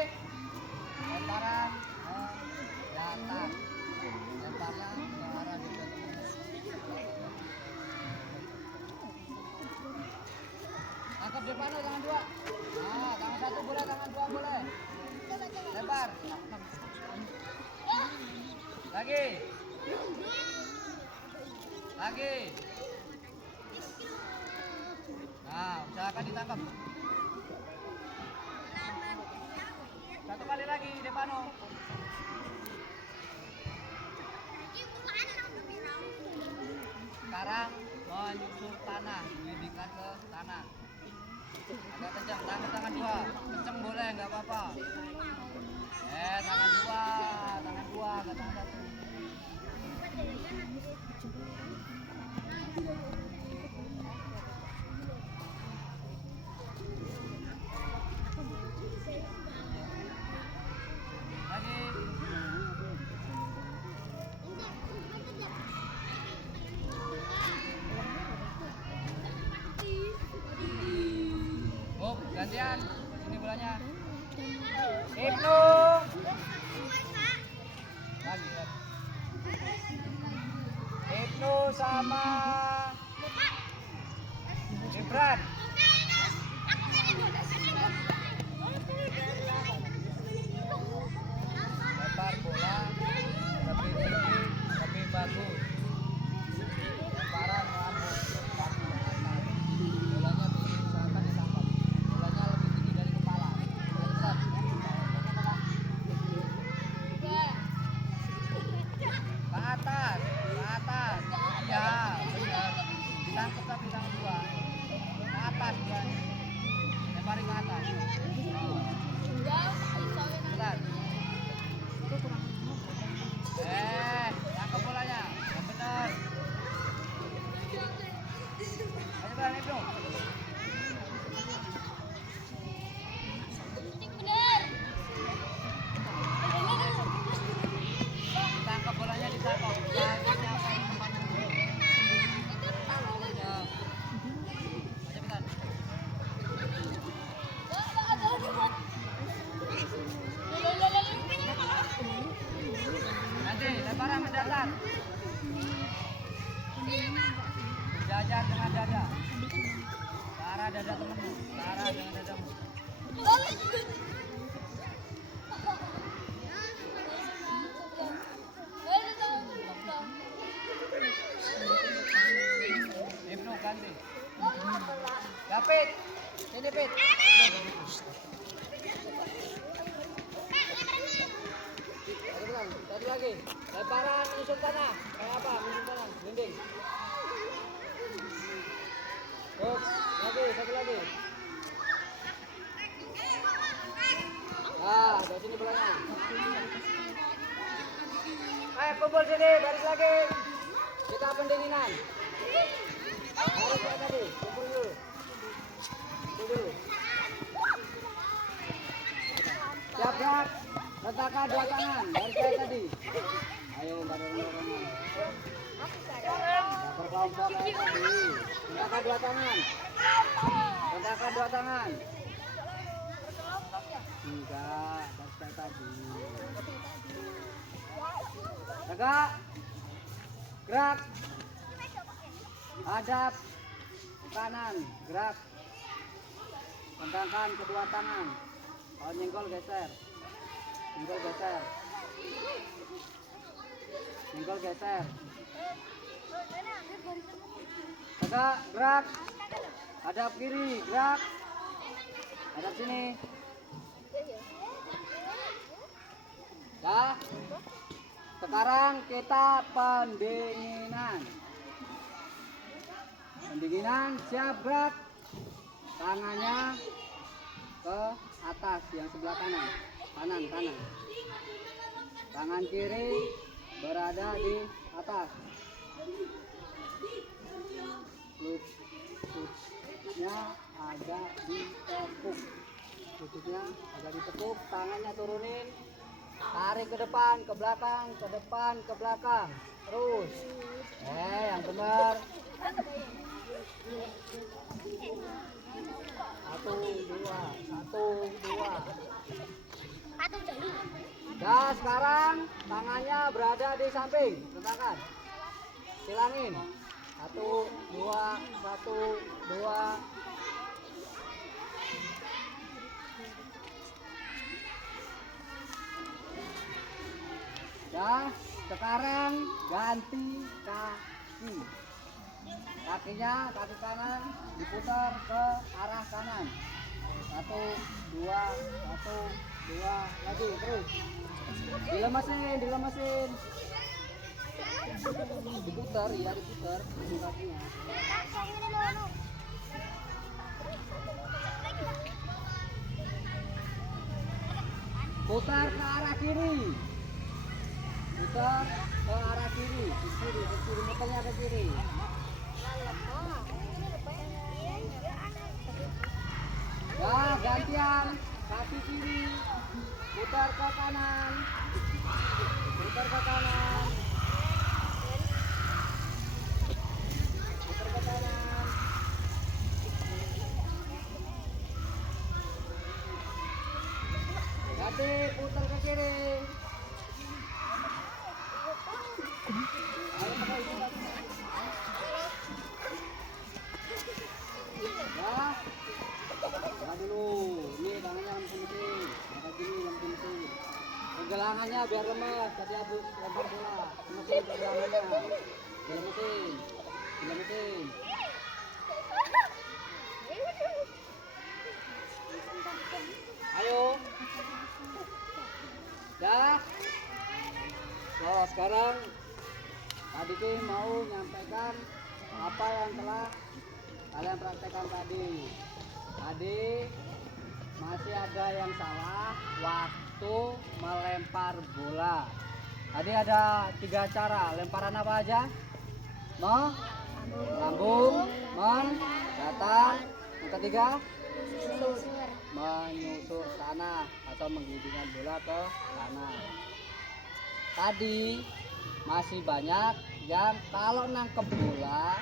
Lemparan ke atas. Lemparnya ke arah depan. Tangkap depan lo, tangan dua. Nah, tangan satu boleh, tangan dua boleh. Lempar. Lagi. Lagi. Nah, usahakan ditangkap. Satu kali lagi, Depano. Sekarang menyusur tanah, didikan ke tanah. Agak kencang, tangan dua. Kencang boleh, nggak apa-apa. Tangan dua, ke tangan satu. Lagi. Oh, gantian. Sini bolanya. Ibnu. Lagi. Ibnu sama Gibran. Lempar bola lebih tinggi, lebih bagus. Lemparan melambung. Bolanya diusahakan ditangkap. Bolanya lebih tinggi dari kepala. Ke atas. Ya, benar. Ditangkap tapi tangan dua. Ke atas ya. Lemparin ke atas. Benar. Tangkap bolanya. Yang benar. Ayo Bang Ibnu. Ditangkap bolanya, ditangkap. Nanti lemparan mendatar. Jajar dengan dada. Ke arah dada temenmu. Ke arah dengan dadamu. Ibnu ganti. Dapit. Sini Pit. Satu lagi. Lemparan menyusul tanah. Kayak apa? Menyusul tanah. Dinding. Terus, lagi, satu lagi. Nah, dari sini bolanya. Ayo kumpul sini, baris lagi. Kita pendinginan. Baris kayak tadi, kumpul dulu. Kumpul dulu. Siap gerak. Letakkan dua tangan, baris kayak tadi. Ayo, bareng-bareng. Berkelompok kayak tadi. Letakkan dua tangan. Letakkan dua tangan. Enggak, baris kayak tadi. Tegak. Gerak. Hadap kanan, gerak. Tentangkan kedua tangan. Oh, nyenggol geser. Nyenggol geser. Nyenggol geser. Tegak, gerak. Hadap kiri, gerak. Hadap sini. Dah. Sekarang kita pendinginan. Pendinginan, siap gerak. Tangannya ke atas yang sebelah kanan. Kanan. Tangan kiri berada di atas. Lututnya agak ditekuk. Tangannya turunin. Tarik ke depan, ke belakang, ke depan, ke belakang. Terus. Yang benar. 1, 2. Nah, sekarang tangannya berada di samping. Letakkan. Silangin. 1, 2, 1, 2. Dah, sekarang ganti kaki. Kaki kanan diputar ke arah kanan. 1, 2, 1, 2, lagi terus. Dilemesin. Diputar kakinya. Putar ke arah kiri. Putar ke arah kiri, ke kiri, muternya ke kiri. Nah, gantian kaki kiri, putar ke kanan, putar ke kanan, putar ke kanan. Ganti, putar ke kiri. Ya dulu, ini tangannya lempetin, angkat gini lempetin. Pergelangannya biar lemas, tadi habis lempar bola, lemesin pergelangannya, dilemesin. Ayo, dah. So, sekarang tadi mau menyampaikan apa yang telah kalian praktekkan tadi. Tadi masih ada yang salah waktu melempar bola. Tadi ada 3 cara. Lemparan apa aja? Melambung, datar. Yang ketiga, menyusur tanah atau menggelindingkan bola ke tanah. Tadi masih banyak yang kalau nangkep bola,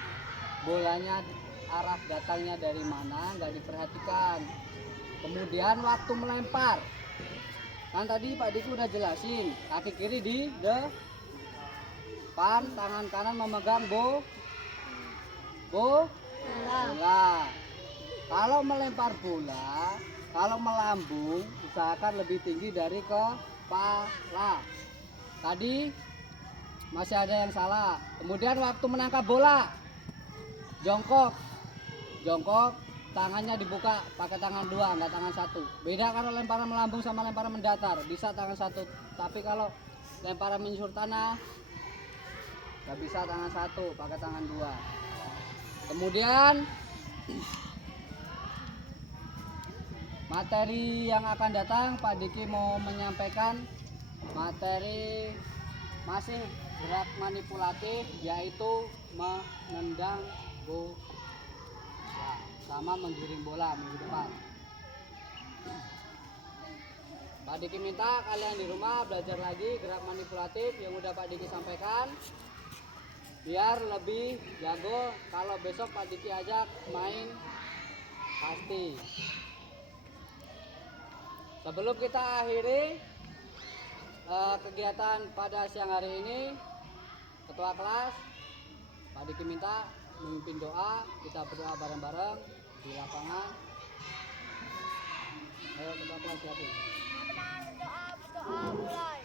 bolanya arah datangnya dari mana nggak diperhatikan. Kemudian waktu melempar, kan tadi Pak Diki udah jelasin, kaki kiri di depan, tangan kanan memegang bola. Kalau melempar bola, kalau melambung usahakan lebih tinggi dari kepala. Tadi masih ada yang salah. Kemudian waktu menangkap bola, jongkok, tangannya dibuka pakai tangan 2, nggak tangan 1. Beda kalau lemparan melambung sama lemparan mendatar, bisa tangan 1. Tapi kalau lemparan menyusur tanah, nggak bisa tangan 1, pakai tangan 2. Kemudian Materi yang akan datang, Pak Diki mau menyampaikan materi masih gerak manipulatif, yaitu menendang bola sama menggiring bola minggu depan. Pak Diki minta kalian di rumah belajar lagi gerak manipulatif yang udah Pak Diki sampaikan, biar lebih jago kalau besok Pak Diki ajak main pasti. Sebelum kita akhiri kegiatan pada siang hari ini, Ketua kelas Pak Diki minta memimpin doa, kita berdoa bareng-bareng di lapangan. Ayo Ketua kelas siapin. Berdoa mulai.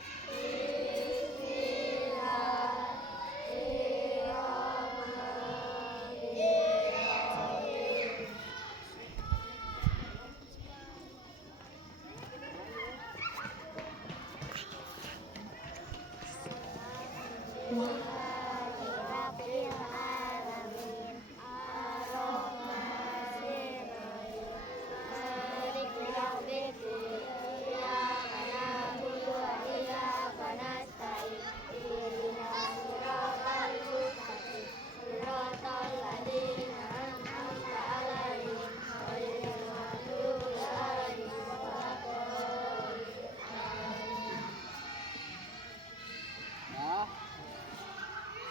Ya,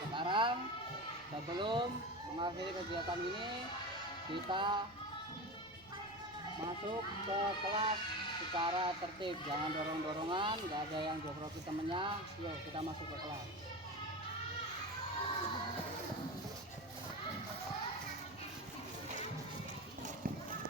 sekarang sebelum mengakhiri kegiatan ini, kita masuk ke kelas secara tertib, jangan dorong-dorongan, nggak ada yang jogroki temennya. Yuk kita masuk ke kelas.